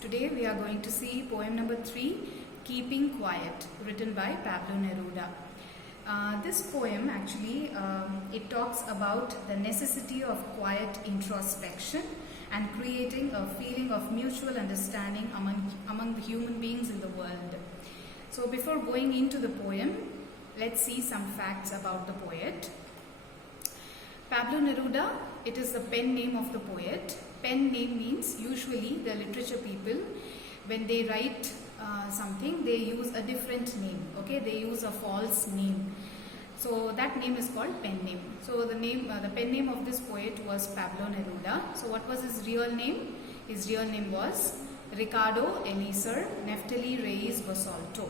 today we are going to see poem number 3, Keeping Quiet, written by Pablo Neruda. This poem actually, it talks about the necessity of quiet introspection and creating a feeling of mutual understanding among the human beings in the world. So before going into the poem, let's see some facts about the poet. Pablo Neruda, it is the pen name of the poet. Pen name means usually the literature people, when they write something, they use a different name. Okay, they use a false name. So that name is called pen name. So the pen name of this poet was Pablo Neruda. So what was his real name? His real name was Ricardo Eliezer Neftali Reyes Basalto,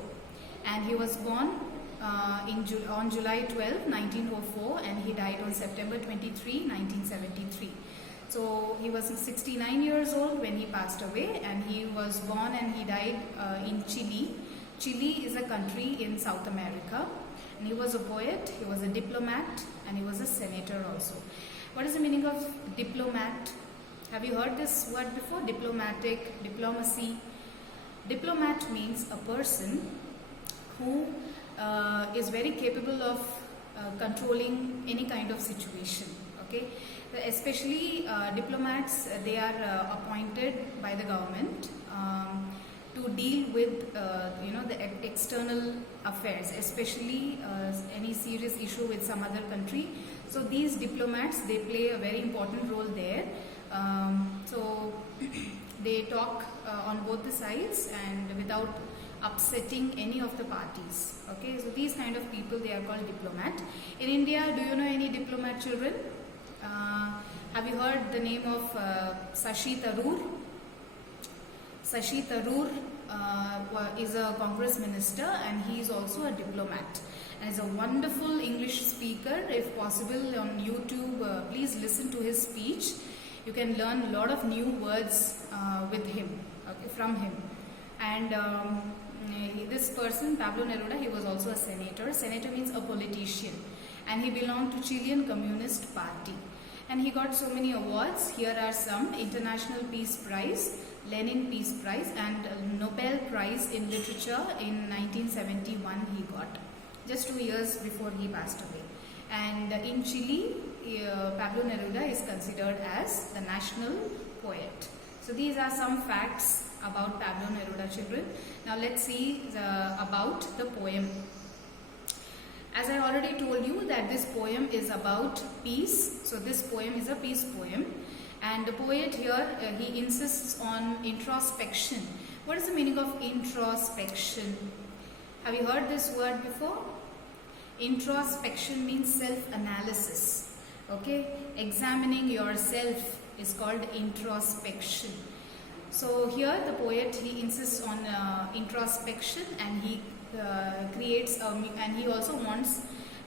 and he was born on July 12, 1904, and he died on September 23, 1973. So he was 69 years old when he passed away, and he was born and he died in Chile. Chile is a country in South America, and he was a poet, he was a diplomat, and he was a senator also. What is the meaning of diplomat? Have you heard this word before? Diplomatic, diplomacy. Diplomat means a person who is very capable of controlling any kind of situation. Okay, especially diplomats, they are appointed by the government to deal with the external affairs, especially any serious issue with some other country. So these diplomats, they play a very important role there. So they talk on both the sides and without upsetting any of the parties. Okay, so these kind of people, they are called diplomat. In India, do you know any diplomat, children? Have you heard the name of Shashi Tharoor? Shashi Tharoor is a Congress minister, and he is also a diplomat and is a wonderful English speaker. If possible, on YouTube, please listen to his speech. You can learn a lot of new words with him, okay, from him. And this person, Pablo Neruda, he was also a senator. Senator means a politician, and he belonged to Chilean Communist Party. And he got so many awards. Here are some: International Peace Prize, Lenin Peace Prize, and Nobel Prize in Literature in 1971 he got, just 2 years before he passed away. And in Chile, Pablo Neruda is considered as the national poet. So these are some facts about Pablo Neruda, children. Now let's see about the poem. As I already told you that this poem is about peace. So this poem is a peace poem. And the poet here, he insists on introspection. What is the meaning of introspection? Have you heard this word before? Introspection means self-analysis. Okay, examining yourself is called introspection. So here the poet, he insists on introspection, and he he also wants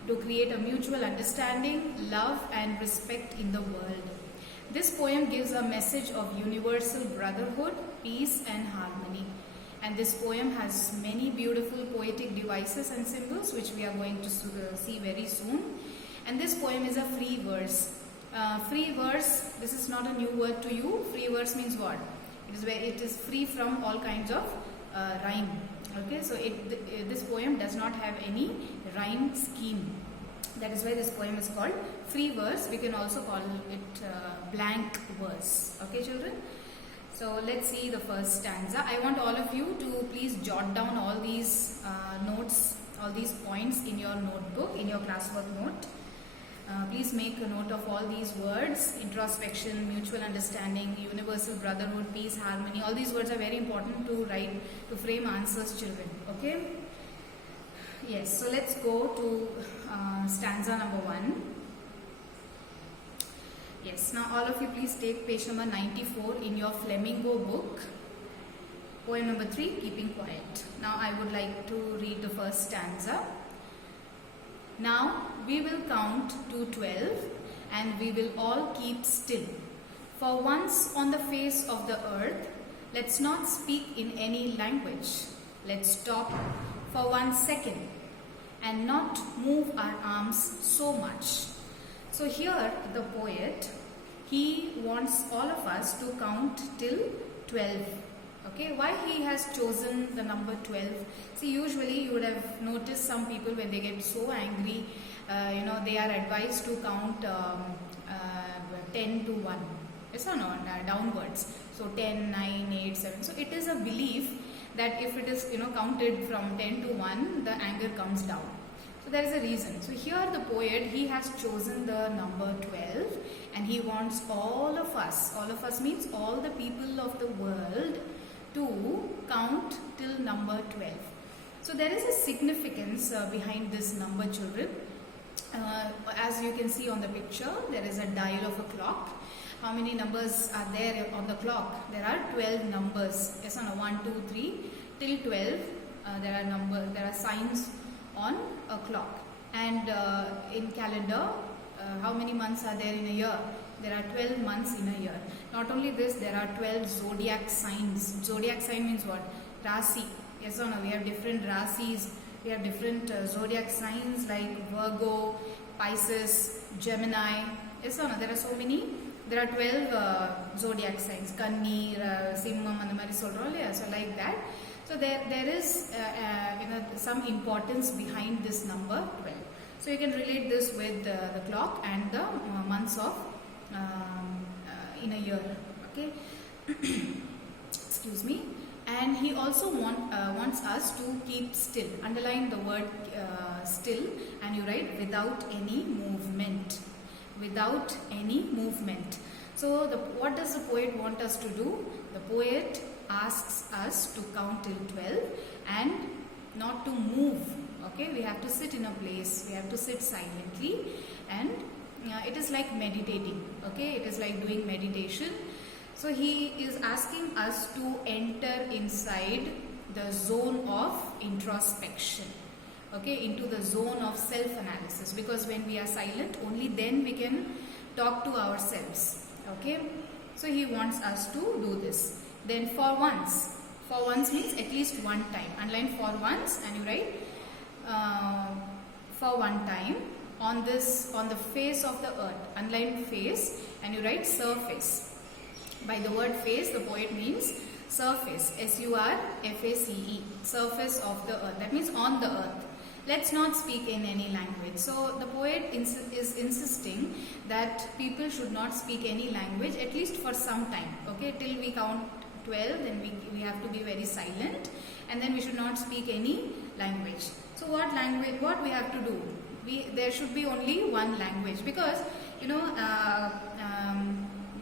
to create a mutual understanding, love and respect in the world. This poem gives a message of universal brotherhood, peace and harmony. And this poem has many beautiful poetic devices and symbols, which we are going to see very soon. And this poem is a free verse. Free verse, this is not a new word to you. Free verse means what? It is free from all kinds of rhyme. Okay, so this poem does not have any rhyme scheme. That is why this poem is called free verse. We can also call it blank verse. Okay, children? So let's see the first stanza. I want all of you to please jot down all these notes, all these points in your notebook, in your classwork note. Please make a note of all these words: introspection, mutual understanding, universal brotherhood, peace, harmony. All these words are very important to write, to frame answers, children. Okay? Yes, so let's go to stanza number 1. Yes, now all of you please take page number 94 in your Flamingo book. Poem number 3, Keeping Quiet. Now I would like to read the first stanza. Now we will count to 12, and we will all keep still. For once on the face of the earth, let's not speak in any language. Let's stop for 1 second and not move our arms so much. So here the poet, he wants all of us to count till 12. Okay, why he has chosen the number 12? See, usually you would have noticed some people when they get so angry, they are advised to count 10 to 1. Yes or no? Downwards. So 10, 9, 8, 7. So it is a belief that if it is counted from 10 to 1, the anger comes down. So there is a reason. So here the poet, he has chosen the number 12, and he wants all of us means all the people of the world, to count till number 12. So there is a significance behind this number, children. As you can see on the picture, there is a dial of a clock. How many numbers are there on the clock? There are 12 numbers. Yes or no? 1, 2, 3 till 12. There are signs on a clock. And in calendar, how many months are there in a year? There are 12 months in a year. Not only this, there are 12 zodiac signs. Zodiac sign means what? Rasi. Yes or no? We have different rasis. We have different zodiac signs like Virgo, Pisces, Gemini. Yes or no? There are so many. There are 12 zodiac signs. Kanni, Simmam, and the Mari Solrol. So like that. So there is some importance behind this number 12. So you can relate this with the clock and the months of in a year. Okay. Excuse me. And he also wants us to keep still. Underline the word still, and you write without any movement. Without any movement. So what does the poet want us to do? The poet asks us to count till 12 and not to move. Okay, we have to sit in a place. We have to sit silently, and it is like meditating. Okay, it is like doing meditation. So he is asking us to enter inside the zone of introspection. Okay, into the zone of self-analysis, because when we are silent, only then we can talk to ourselves. Okay, so he wants us to do this. Then for once means at least one time. Underline for once, and you write for one time on the face of the earth. Underline face, and you write surface. By the word face, the poet means surface. S-U-R-F-A-C-E. Surface of the earth. That means on the earth. Let's not speak in any language. So the poet is insisting that people should not speak any language, at least for some time. Okay, till we count 12, then we have to be very silent, and then we should not speak any language. So what we have to do? There should be only one language, because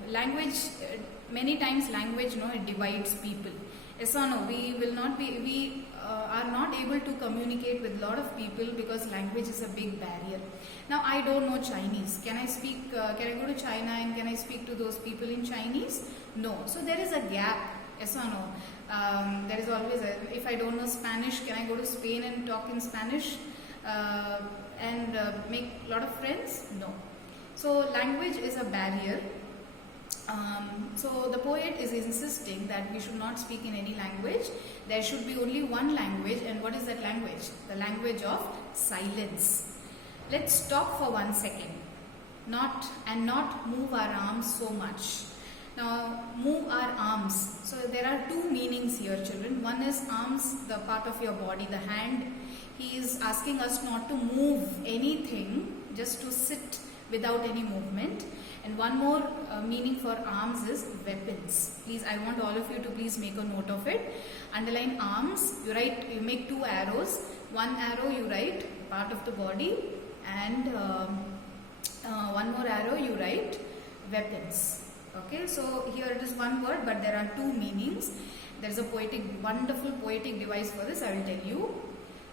language, many times language it divides people. Yes or no? We are not able to communicate with a lot of people because language is a big barrier. Now I don't know Chinese. Can I go to China and can I speak to those people in Chinese? No. So there is a gap. Yes or no? There is always if I don't know Spanish, can I go to Spain and talk in Spanish and make a lot of friends? No. So language is a barrier. So the poet is insisting that we should not speak in any language. There should be only one language. And what is that language? The language of silence. Let's stop for 1 second. Not move our arms so much. Now move our arms. So there are two meanings here, children. One is arms, the part of your body, the hand. He is asking us not to move anything, just to sit without any movement. And one more meaning for arms is weapons. Please, I want all of you to please make a note of it. Underline arms. You make 2 arrows. One arrow you write part of the body, and one more arrow you write weapons. Okay, so here it is one word, but there are 2 meanings. There is a wonderful poetic device for this. I will tell you.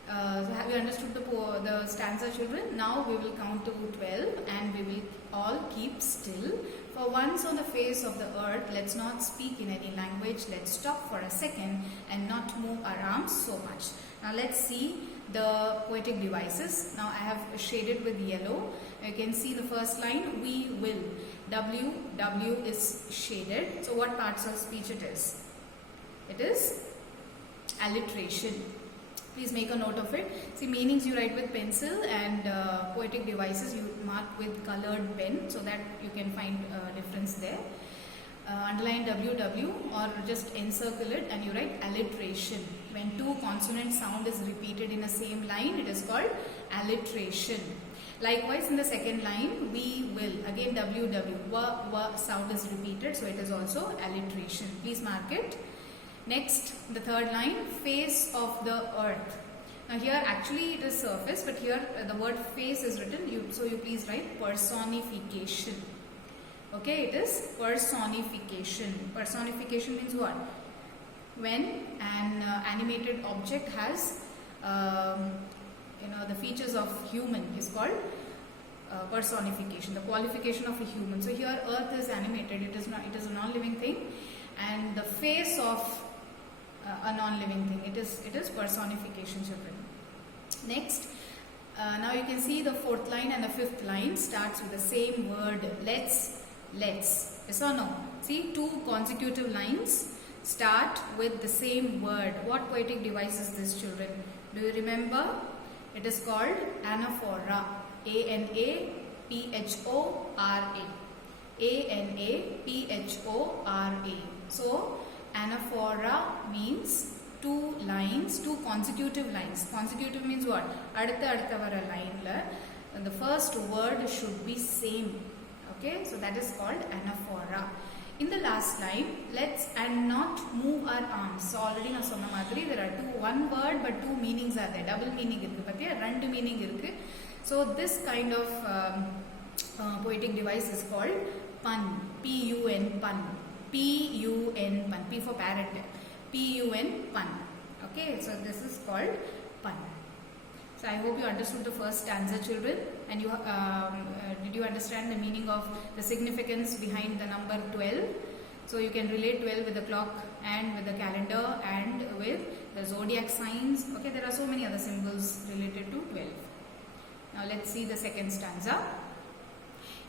So have you understood the stanza, children? Now we will count to 12 and we will all keep still. For once on the face of the earth, let's not speak in any language. Let's stop for a second and not move our arms so much. Now let's see the poetic devices. Now I have shaded with yellow. You can see the first line, we will. W is shaded. So what parts of speech it is? It is alliteration. Please make a note of it. See, meanings you write with pencil, and poetic devices you mark with colored pen, so that you can find a difference there. underline WW or just encircle it and you write alliteration. When two consonant sound is repeated in a same line, it is called alliteration. Likewise, in the second line, we will, again WW, w sound is repeated, so it is also alliteration. Please mark it. Next, the third line, face of the earth. Now here actually it is surface, but here the word face is written, so you please write personification. Okay, it is personification. Personification means what? When an animated object has the features of human is called personification, the qualification of a human. So here earth is animated, it is a non-living thing, and the face of a non-living thing, it is personification, children. Next, now you can see the fourth line and the fifth line starts with the same word, let's. Yes or no? See, two consecutive lines start with the same word. What poetic device is this, children? Do you remember? It is called anaphora. A-N-A-P-H-O-R-A. A-N-A-P-H-O-R-A. So, anaphora means two lines, two consecutive lines. Consecutive means what? Adutha vara line la, the first word should be same. Okay, so that is called anaphora. In the last line, let's and not move our arms. So already na sonna madri, there are one word but two meanings are there. Double meaning irukku, pathiya, rendu meaning irukku. So this kind of poetic device is called pun. P-U-N, pun. P-U-N, pun. P for parrot. P-U-N, pun. Okay, so this is called pun. So I hope you understood the first stanza, children, and you did you understand the meaning of the significance behind the number 12? So you can relate 12 with the clock and with the calendar and with the zodiac signs. Okay, there are so many other symbols related to 12. Now let's see the second stanza.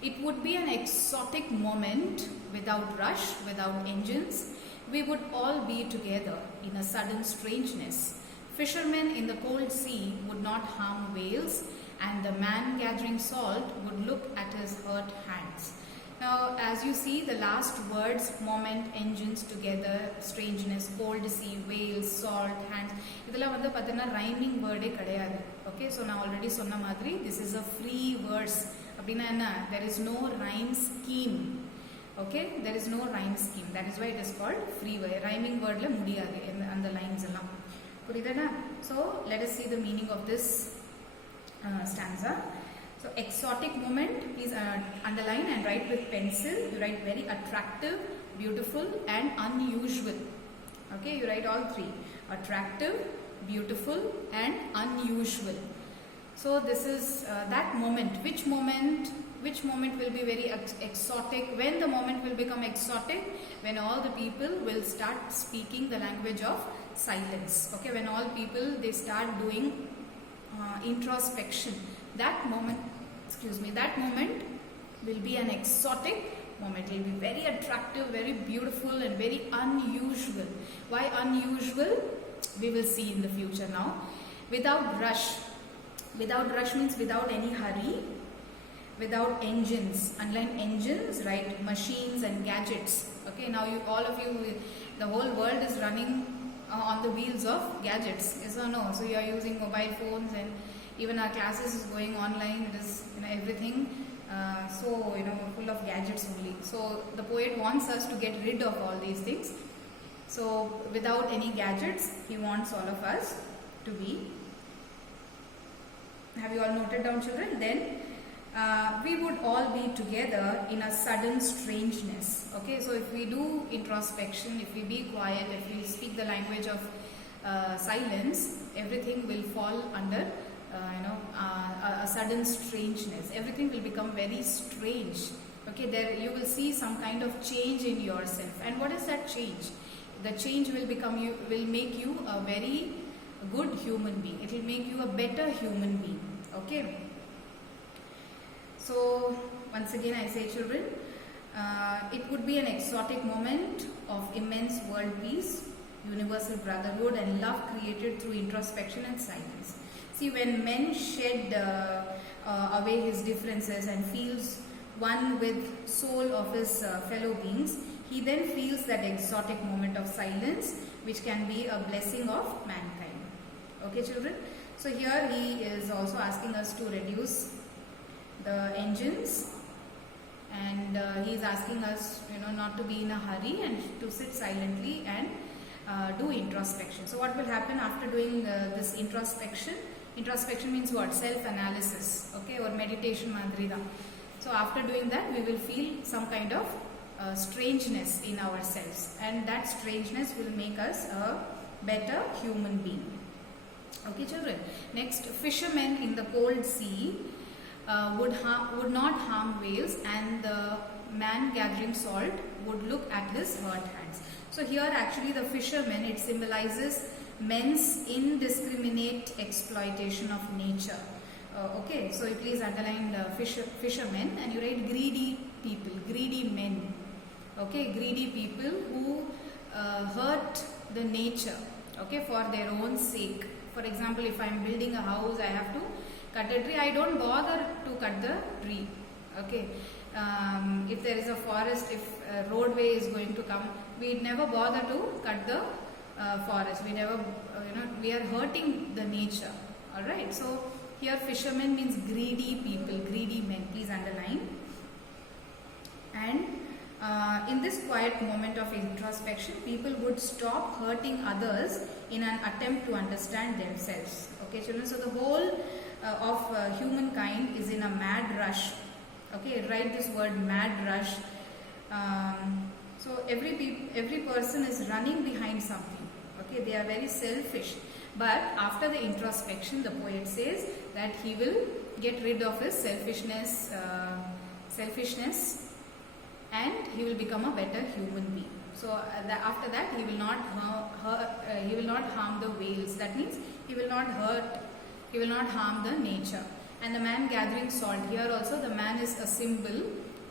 It would be an exotic moment without rush, without engines. We would all be together in a sudden strangeness. Fishermen in the cold sea would not harm whales, and the man gathering salt would look at his hurt hands. Now, as you see, the last words, moment, engines, together, strangeness, cold sea, whales, salt, hands, idella vandu pathina rhyming word e kadiyadu. Okay, so now already sonna madri, this is a free verse. Appadina enna, there is no rhyme scheme. Okay, there is no rhyme scheme. That is why it is called free word. Rhyming word la mudiyadu and the lines alla. So let us see the meaning of this stanza. So exotic moment, please underline and write with pencil. You write very attractive, beautiful and unusual. Okay, you write all three. Attractive, beautiful and unusual. So this is that moment. Which moment will be very exotic? When the moment will become exotic? When all the people will start speaking the language of silence. Okay, when all people they start doing introspection. That moment will be an exotic moment. It will be very attractive, very beautiful and very unusual. Why unusual? We will see in the future now. Without rush. Without rush means without any hurry. Without engines. Underline engines, right? Machines and gadgets. Okay, now all of you, the whole world is running on the wheels of gadgets, yes or no? So you are using mobile phones, and even our classes is going online. It is everything so full of gadgets only. So the poet wants us to get rid of all these things. So without any gadgets, he wants all of us to be. Have you all noted down, children? Then we would all be together in a sudden strangeness. Okay, so if we do introspection, if we be quiet, if we speak the language of silence, everything will fall under a sudden strangeness. Everything will become very strange. Okay, there you will see some kind of change in yourself. And what is that change? The change will make you a very good human being. It will make you a better human being. Okay. So once again I say, children, it would be an exotic moment of immense world peace, universal brotherhood and love created through introspection and silence. See, when men shed away his differences and feels one with soul of his fellow beings, he then feels that exotic moment of silence, which can be a blessing of mankind. Okay, children? So here he is also asking us to reduce the engines, and he is asking us, not to be in a hurry and to sit silently and do introspection. So what will happen after doing this introspection? Introspection means what? Self-analysis, okay, or meditation madrida. So after doing that, we will feel some kind of strangeness in ourselves, and that strangeness will make us a better human being. Okay, children. Next, fishermen in the cold sea would not harm whales, and the man gathering salt would look at his hurt hands. So here actually the fishermen, it symbolizes men's indiscriminate exploitation of nature. Okay, so you please underline the fishermen, and you write greedy people, greedy men. Okay, greedy people who hurt the nature, okay, for their own sake. For example, if I am building a house, I have to cut a tree. I don't bother to cut the tree. Okay. If there is a forest, if a roadway is going to come, we never bother to cut the forest. We never, we are hurting the nature. Alright. So here fishermen means greedy people, greedy men. Please underline. And in this quiet moment of introspection, people would stop hurting others in an attempt to understand themselves. Okay, children. So the whole of humankind is in a mad rush. Okay, write this word, mad rush. So every person is running behind something. Okay, they are very selfish. But after the introspection, the poet says that he will get rid of his selfishness, and he will become a better human being. So after that, he will not harm the whales. That means he will not harm the nature. And the man gathering salt, here also the man is a symbol,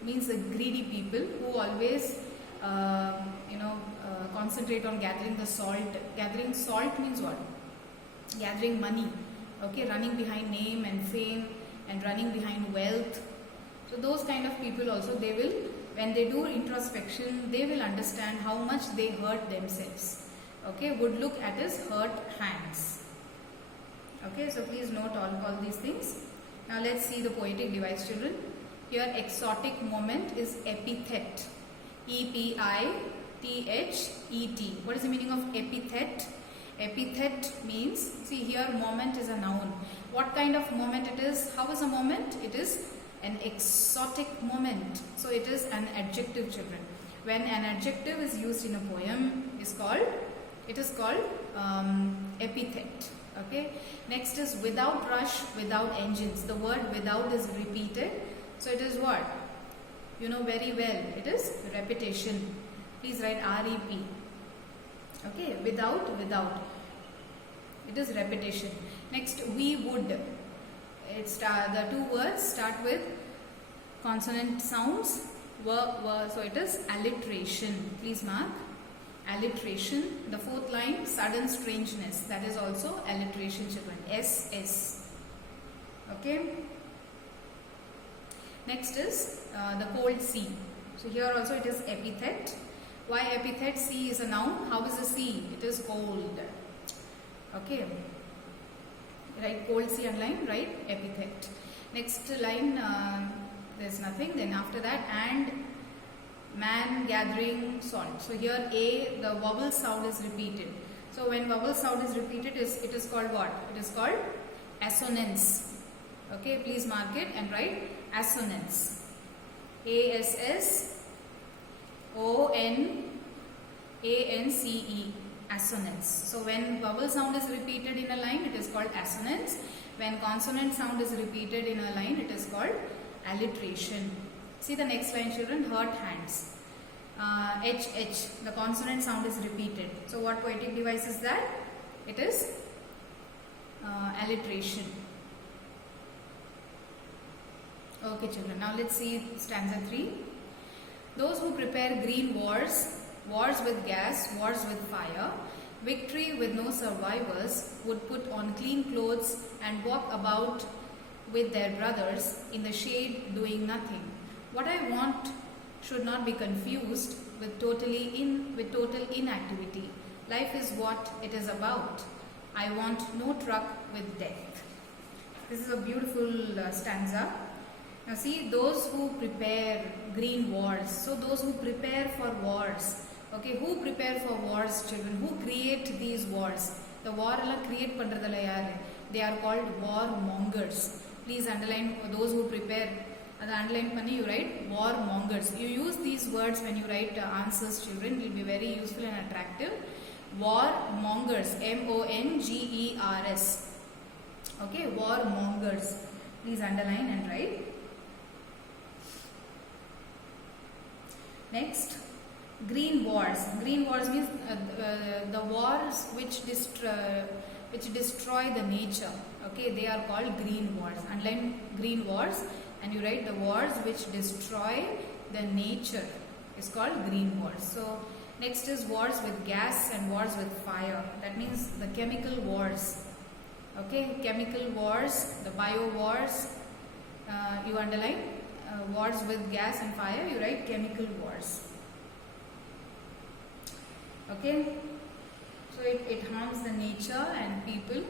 means the greedy people who always concentrate on gathering the salt. Gathering salt means what? Gathering money. Okay, running behind name and fame and running behind wealth. So those kind of people also, they will, when they do introspection, they will understand how much they hurt themselves. Okay, would look at his hurt hands. Okay, so please note all these things. Now let's see the poetic device, children. Here exotic moment is epithet. E-P-I-T-H-E-T. What is the meaning of epithet? Epithet means, see here moment is a noun. What kind of moment it is? How is a moment? It is an exotic moment. So it is an adjective, children. When an adjective is used in a poem, it is called epithet. Okay. Next is without rush, without engines. The word without is repeated. So it is what? You know very well. It is repetition. Please write R-E-P. Okay. Without. It is repetition. Next, we would. The two words start with consonant sounds. So it is alliteration. Please mark. Alliteration. The fourth line, sudden strangeness. That is also alliteration, children. S. Okay. Next is the cold sea. So here also it is epithet. Why epithet? Sea is a noun. How is the sea? It is cold. Okay. Write cold sea underline, right? Epithet. Next line, there's nothing. Then after that, and man gathering salt. So here A, the vowel sound is repeated. So when vowel sound is repeated, it is called what? It is called assonance. Okay, please mark it and write assonance. A-S-S-O-N-A-N-C-E. Assonance. So when vowel sound is repeated in a line, it is called assonance. When consonant sound is repeated in a line, it is called alliteration. See the next line, children. Hurt hands. H. The consonant sound is repeated. So what poetic device is that? It is alliteration. Okay, children. Now let's see stanza 3. Those who prepare green wars with gas, wars with fire, victory with no survivors, would put on clean clothes and walk about with their brothers in the shade doing nothing. What I want should not be confused with total inactivity. Life is what it is about. I want no truck with death. This is a beautiful stanza. Now see, those who prepare green wars, so those who prepare for wars, okay, who prepare for wars, children, who create these wars? The war alla create pandradala yaru? They are called war mongers. Please underline those who prepare. That underline panni you write war mongers. You use these words when you write answers, children. It will be very useful and attractive. War mongers, M-O-N-G-E-R-S. Okay, war mongers. Please underline and write. Next, green wars. Green wars means the wars which destroy the nature. Okay, they are called green wars. Underline green wars and you write the wars which destroy the nature is called green wars. So next is wars with gas and wars with fire. That means the chemical wars. Okay, chemical wars, the bio wars, you underline. Wars with gas and fire, you write chemical wars. Okay, so it harms the nature and people.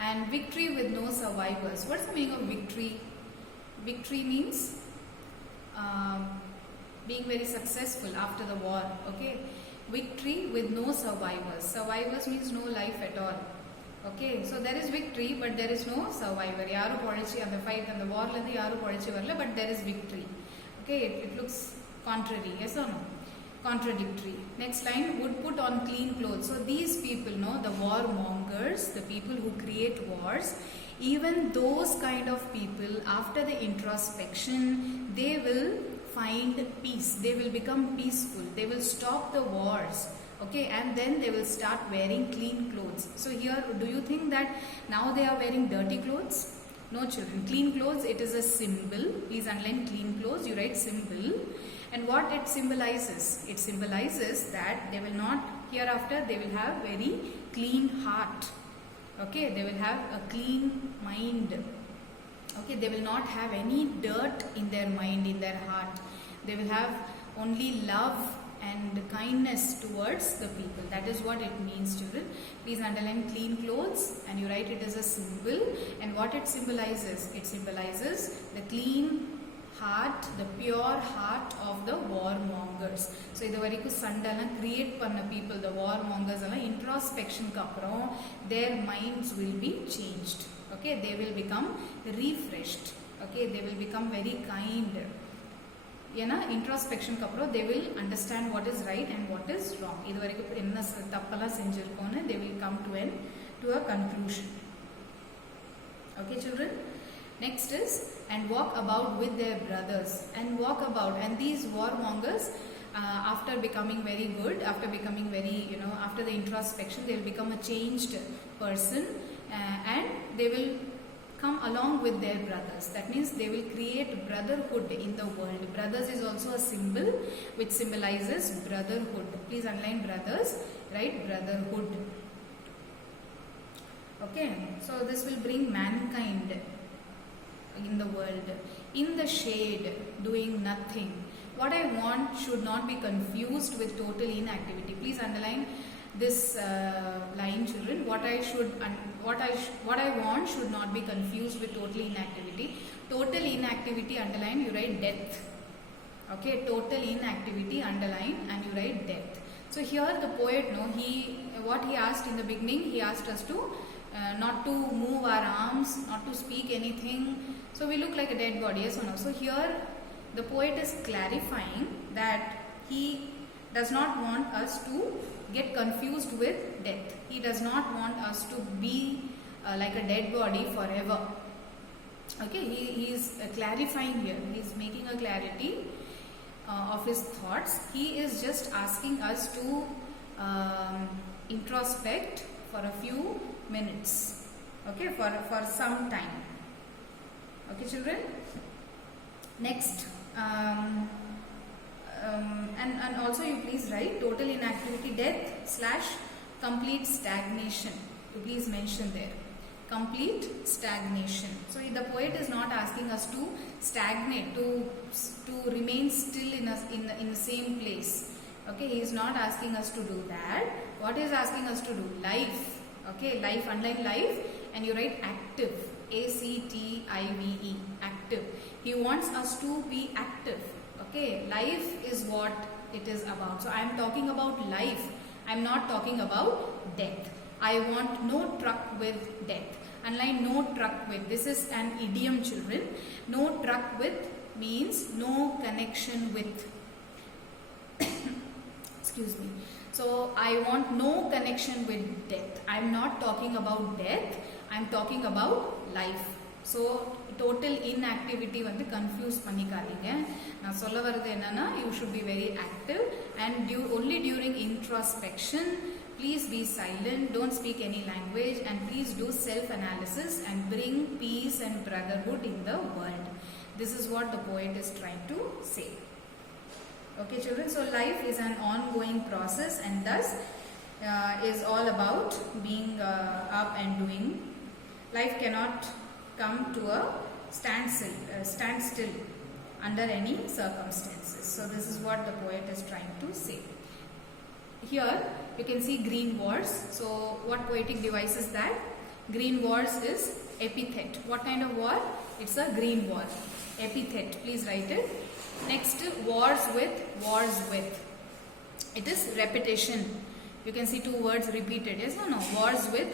And victory with no survivors. What's the meaning of victory? Victory means being very successful after the war. Okay, victory with no survivors. Survivors means no life at all. Okay, so there is victory but there is no survivor. Yaru podichi and the fight and the war la yaru podichi varla, but there is victory. Okay, it looks contrary, yes or no? Contradictory. Next line, would put on clean clothes. So these people, the war mongers, the people who create wars, even those kind of people, after the introspection, they will find peace. They will become peaceful. They will stop the wars. Okay, and then they will start wearing clean clothes. So here, do you think that now they are wearing dirty clothes? No, children. Clean clothes, it is a symbol. Please underline clean clothes. You write symbol. And what it symbolizes? It symbolizes that they will not, hereafter, they will have very clean heart. Okay, they will have a clean mind. Okay, they will not have any dirt in their mind, in their heart. They will have only love and kindness towards the people. That is what it means, children. Please underline clean clothes and you write it as a symbol. And what it symbolizes? It symbolizes the clean heart, the pure heart of the warmongers. So, idu varaiku sandala create panna people, the warmongers alla introspection ku appuram their minds will be changed. Okay, they will become refreshed. Okay, they will become very kind. Introspection they will understand what is right and what is wrong. They will come to a conclusion. Okay, children. Next is and walk about with their brothers. And walk about, and these warmongers, after becoming very good, after becoming very, after the introspection, they will become a changed person, and they will come along with their brothers. That means they will create brotherhood in the world. Brothers is also a symbol which symbolizes brotherhood. Please underline brothers, right? Brotherhood. Okay, so this will bring mankind in the world. In the shade, doing nothing. What I want should not be confused with total inactivity. Please underline this line, children. What I want should not be confused with total inactivity. Total inactivity, underline, you write death. Okay, total inactivity, underline, and you write death. So here the poet, what he asked in the beginning, he asked us to not to move our arms, not to speak anything. So we look like a dead body, yes or no? So here the poet is clarifying that he does not want us to get confused with death. He does not want us to be like a dead body forever. Okay, he is clarifying here. He is making a clarity of his thoughts. He is just asking us to introspect for a few minutes. Okay, for some time. Okay, children. Next. And also you please write total inactivity, death / complete stagnation. You please mention there. complete stagnation. So the poet is not asking us to stagnate, to remain still in the same place. Okay, he is not asking us to do that. What he is asking us to do? Life. Okay, life, underline life, and you write active. A-C-T-I-V-E, active. He wants us to be active. Okay, life is what it is about. So I am talking about life. I am not talking about death. I want no truck with death. Underline no truck with. This is an idiom, children. No truck with means no connection with. Excuse me. So I want no connection with death. I am not talking about death. I am talking about life. So total inactivity வந்து confuse பண்ணிக்காதீங்க. நான் சொல்ல வரது என்னன்னா, you should be very active and only during introspection. Please be silent, don't speak any language, and please do self-analysis and bring peace and brotherhood in the world. This is what the poet is trying to say. Okay, children, so life is an ongoing process and thus is all about being up and doing. Life cannot come to a standstill under any circumstances. So this is what the poet is trying to say. Here you can see green wars. So what poetic device is that? Green wars is epithet. What kind of war? It's a green war. Epithet. Please write it. Next, wars with. It is repetition. You can see two words repeated. Yes or no? Wars with.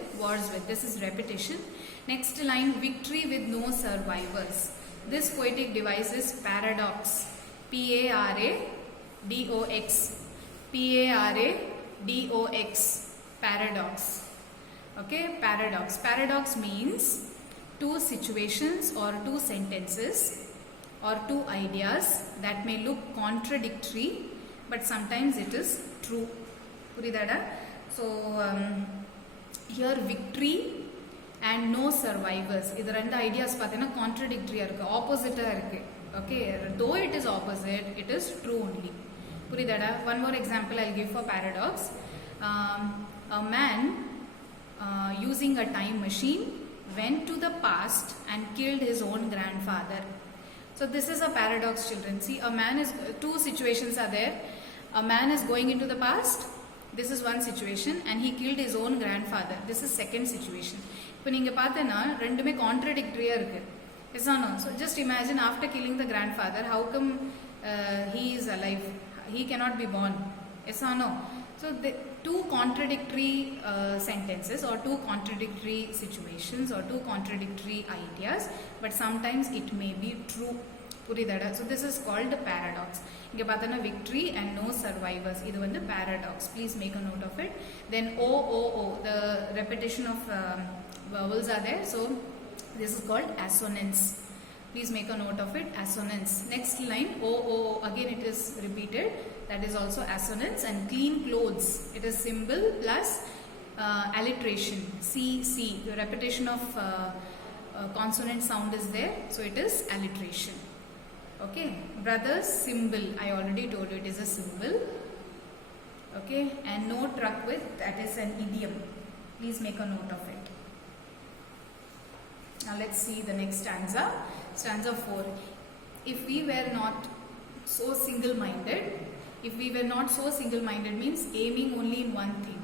This is repetition. Next line, victory with no survivors. This poetic device is paradox. P-A-R-A-D-O-X. P-A-R-A-D-O-X. Paradox. Okay, paradox. Paradox means two situations or two sentences or two ideas that may look contradictory, but sometimes it is true. Puridada? So here victory and no survivors. Idu rendu ideas pathina contradictory irukku, opposite irukku. Okay, though it is opposite, it is true only. Puridada? One more example I'll give for paradox. A man using a time machine went to the past and killed his own grandfather. So this is a paradox, children. See, two situations are there. A man is going into the past. This is one situation, and he killed his own grandfather. This is second situation. இப்போ நீங்க பார்த்தேன்னா ரெண்டுமே கான்ட்ரடிக்டரியா இருக்கு. Yes or no? So just imagine after killing the grandfather, how come he is alive? He cannot be born. Yes or no? So the two contradictory sentences or two contradictory situations or two contradictory ideas, but sometimes it may be true. Puridada? So this is called paradox. Inga pathana victory and no survivors. Idu vandu paradox. Please make a note of it. Then O, the repetition of vowels are there. So this is called assonance. Please make a note of it. Assonance. Next line, O, again it is repeated. That is also assonance. And clean clothes. It is symbol plus alliteration. C. The repetition of consonant sound is there. So it is alliteration. Okay. Brothers, symbol. I already told you it is a symbol. Okay. And no truck with. That is an idiom. Please make a note of it. Now let's see the next stanza. Stanza 4. If we were not so single-minded, means aiming only in one thing.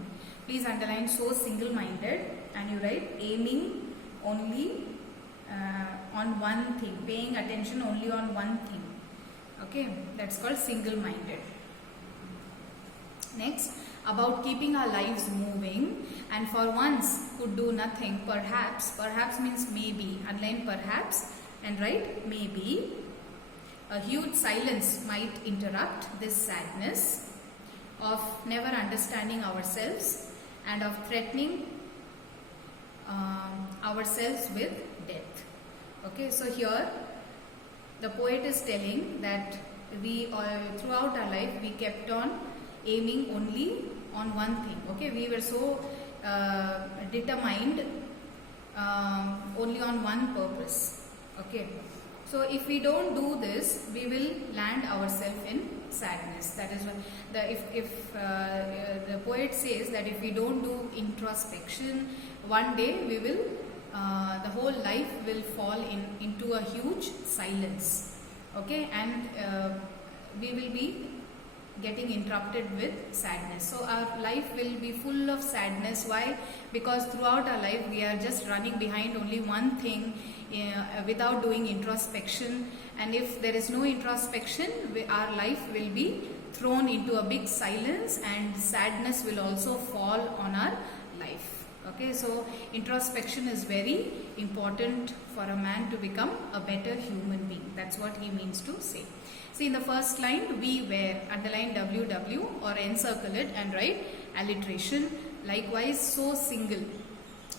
Please underline so single-minded and you write aiming only on one thing, paying attention only on one thing. Okay, that's called single-minded. Next, about keeping our lives moving and for once could do nothing, perhaps means maybe, underline perhaps and write maybe. A huge silence might interrupt this sadness of never understanding ourselves and of threatening ourselves with death. Okay, so here the poet is telling that we throughout our life we kept on aiming only on one thing. Okay, we were so determined only on one purpose. Okay, so if we don't do this, we will land ourselves in sadness. That is what the poet says, that if we don't do introspection, one day we will the whole life will fall into a huge silence. Okay, and we will be getting interrupted with sadness. So our life will be full of sadness. Why? Because throughout our life we are just running behind only one thing without doing introspection. And if there is no introspection, our life will be thrown into a big silence, and sadness will also fall on our life. Okay, so introspection is very important for a man to become a better human being. That's what he means to say. See, in the first line, we were, underline WW or encircle it and write alliteration. Likewise, so single.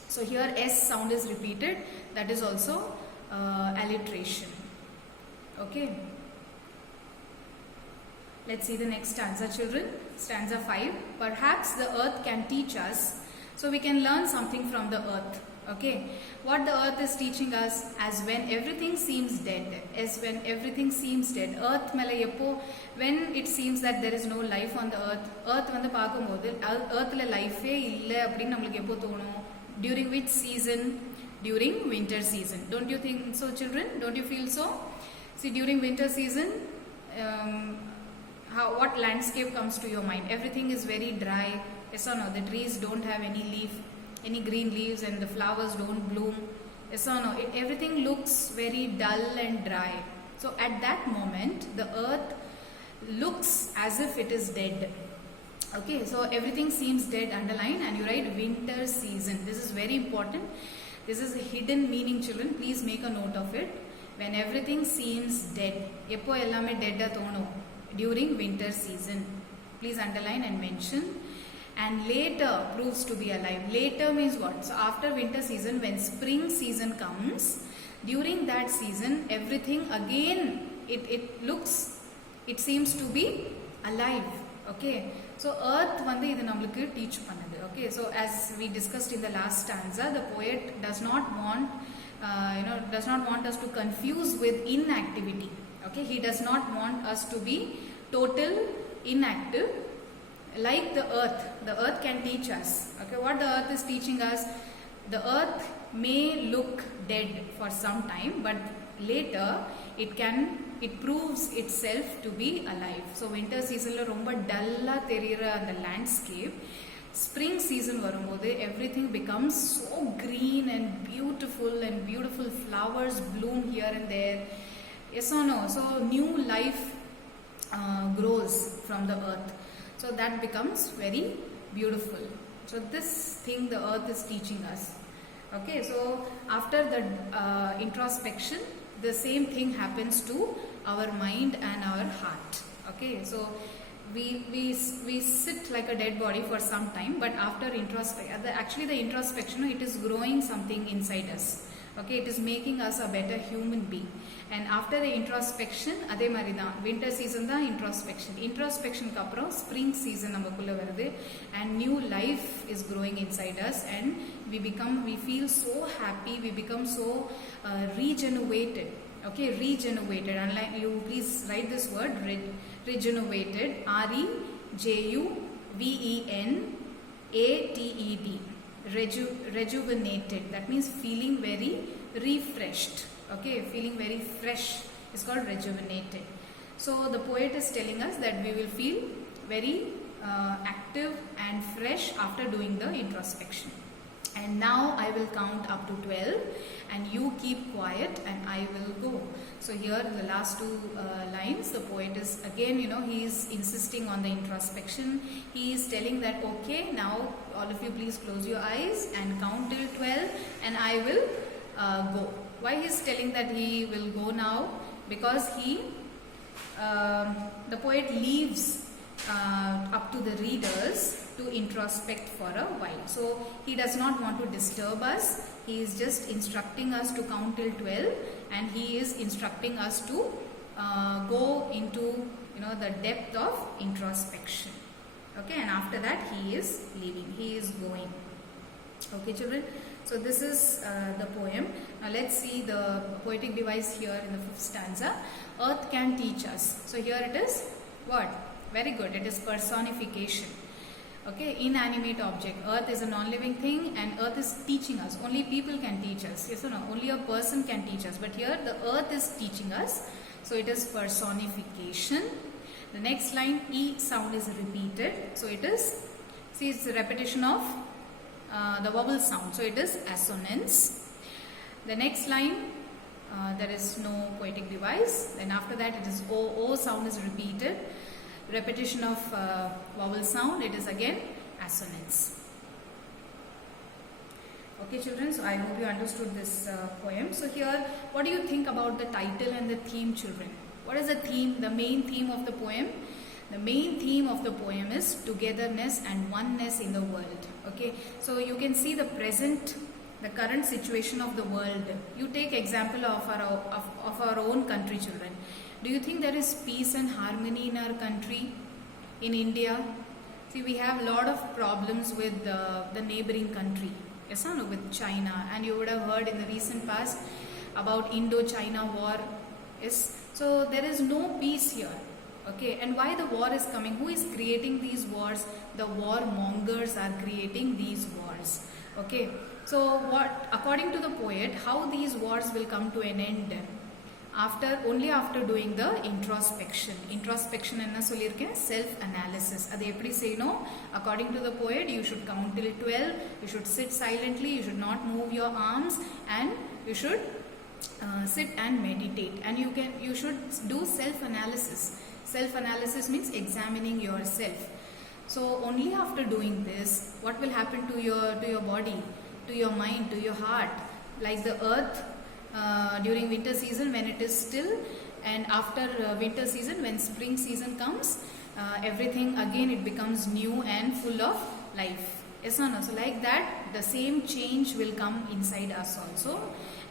So here S sound is repeated. That is also alliteration. Okay. Let's see the next stanza, children. Stanza 5. Perhaps the earth can teach us. So we can learn something from the earth. Okay. What the earth is teaching us, as when everything seems dead. As when everything seems dead. Earth mele eppo, when it seems that there is no life on the earth. Earth vandu paakumbodhu earth la life e illa appdi namakku eppo thonum. During which season? During winter season. Don't you think so, children? Don't you feel so? See, during winter season, what landscape comes to your mind? Everything is very dry. Yes or no? The trees don't have any green leaves, and the flowers don't bloom. Yes or no? Everything looks very dull and dry. So at that moment, the earth looks as if it is dead. Okay, so everything seems dead, underline, and you write winter season. This is very important. This is a hidden meaning, children. Please make a note of it. When everything seems dead, eppo ellame dead a thono, during winter season. Please underline and mention. And later proves to be alive. Later means what? So after winter season, when spring season comes, during that season, everything again, it seems to be alive. Okay, so earth vandu idu namakku teach pannadhu. Okay, so as we discussed in the last stanza, the poet does not want us to confuse with inactivity. Okay, he does not want us to be total inactive like the earth can teach us. Okay, what the earth is teaching us, the earth may look dead for some time, but later it proves itself to be alive. So winter season la romba dulla theriyra and the landscape, spring season varumbodhu everything becomes so green and beautiful flowers bloom here and there. Yes or no? So new life grows from the earth. So that becomes very beautiful. So this thing the earth is teaching us. Okay, so after the introspection, the same thing happens to our mind and our heart. Okay, so we sit like a dead body for some time, but after actually the introspection, it is growing something inside us. Okay, it is making us a better human being. And after the introspection, adhe mari da winter season da introspection ku appuram spring season namakulla varudhu, and new life is growing inside us, and we feel so happy, we become so regenerated. Okay, regenerated. Unlike, you please write this word regenerated, REJUVENATED. Rejuvenated, that means feeling very refreshed. Okay, feeling very fresh is called rejuvenated. So the poet is telling us that we will feel very active and fresh after doing the introspection. And now I will count up to 12, and you keep quiet and I will go. So here the last two lines, the poet is again, he is insisting on the introspection. He is telling that, okay, now all of you please close your eyes and count till 12 and I will go. Why he is telling that he will go now? Because the poet leaves up to the readers to introspect for a while. So he does not want to disturb us. He is just instructing us to count till 12, and he is instructing us to go into the depth of introspection. Okay, and after that he is leaving, he is going. Okay, children, so this is the poem. Now let's see the poetic device here in the 5th stanza. Earth can teach us. So here it is what? Very good, it is personification. Okay, inanimate object. Earth is a non-living thing and earth is teaching us. Only people can teach us. Yes or no? Only a person can teach us. But here the earth is teaching us. So it is personification. The next line, E sound is repeated. So it is, see, it's a repetition of the vowel sound. So it is assonance. The next line, there is no poetic device. Then after that it is O sound is repeated. Repetition of vowel sound, it is again assonance. Okay children, so I hope you understood this poem. So here, what do you think about the title and the theme, children? What is the theme, the main theme of the poem? The main theme of the poem is togetherness and oneness in the world. Okay, so you can see the current situation of the world. You take example of our own country, children. Do you think there is peace and harmony in our country, in India? See, we have a lot of problems with the neighboring country, yes or no, with China. And you would have heard in the recent past about Indo-China war. Yes, so there is no peace here. Okay, and why the war is coming? Who is creating these wars? The warmongers are creating these wars. Okay, so what, according to the poet, how these wars will come to an end? Only after doing the introspection. Introspection enna sollirken? Self-analysis. Adu eppadi seino? According to the poet, you should count till 12, you should sit silently, you should not move your arms, and you should sit and meditate. And you should do self-analysis. Self-analysis means examining yourself. So only after doing this, what will happen to your body, to your mind, to your heart? Like the earth, during winter season when it is still, and after winter season when spring season comes, everything again it becomes new and full of life. Yes or no? So like that, the same change will come inside us also,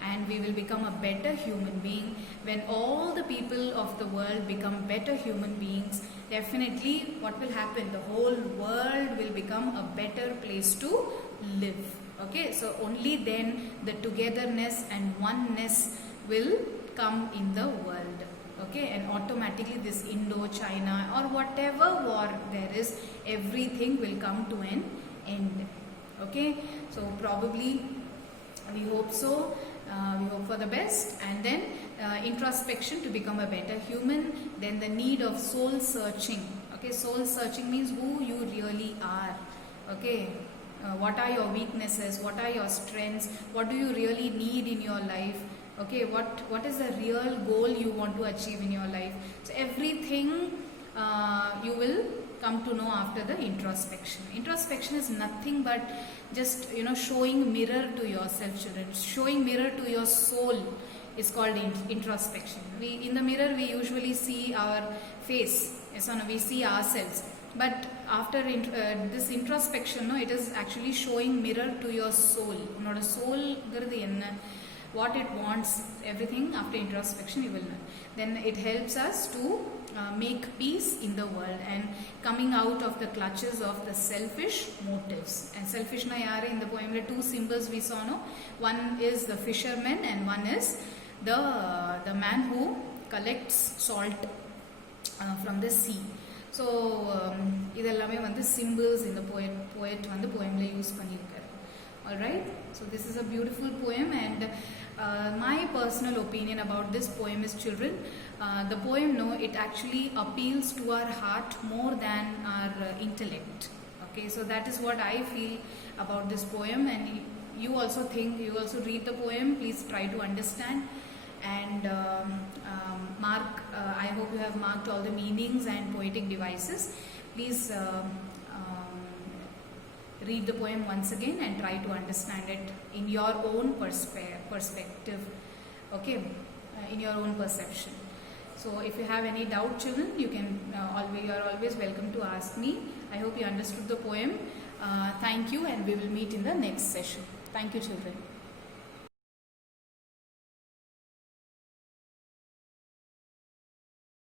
and we will become a better human being. When all the people of the world become better human beings, definitely what will happen? The whole world will become a better place to live. Okay, so only then the togetherness and oneness will come in the world. Okay, and automatically this Indo-China or whatever war there is, everything will come to an end. Okay, so probably we hope so. We hope for the best, and then introspection to become a better human. Then the need of soul searching. Okay, soul searching means who you really are. Okay. What are your weaknesses? What are your strengths? What do you really need in your life? Okay, what is the real goal you want to achieve in your life? So everything you will come to know after the introspection. Introspection is nothing but just showing mirror to yourself, children. Showing mirror to your soul is called introspection. In the mirror we usually see our face. Yes or no? We see ourselves. But after this introspection, it is actually showing mirror to your soul. Not a soul, what it wants, everything after introspection you will know. Then it helps us to make peace in the world and coming out of the clutches of the selfish motives. And selfish na yare in the poem, there are two symbols we saw. No? One is the fisherman and one is the man who collects salt from the sea. So இதெல்லாமே வந்து symbols in the poet வந்து poemல use பண்ணிருக்காரு. Alright, so this is a beautiful poem, and my personal opinion about this poem is, children, the poem, it actually appeals to our heart more than our intellect. Okay, so that is what I feel about this poem, and you also read the poem. Please try to understand and mark. I hope you have marked all the meanings and poetic devices. Please read the poem once again and try to understand it in your own perspective. Okay, in your own perception. So if you have any doubt, children, you are always welcome to ask me. I hope you understood the poem. Thank you, and we will meet in the next session. Thank you, children.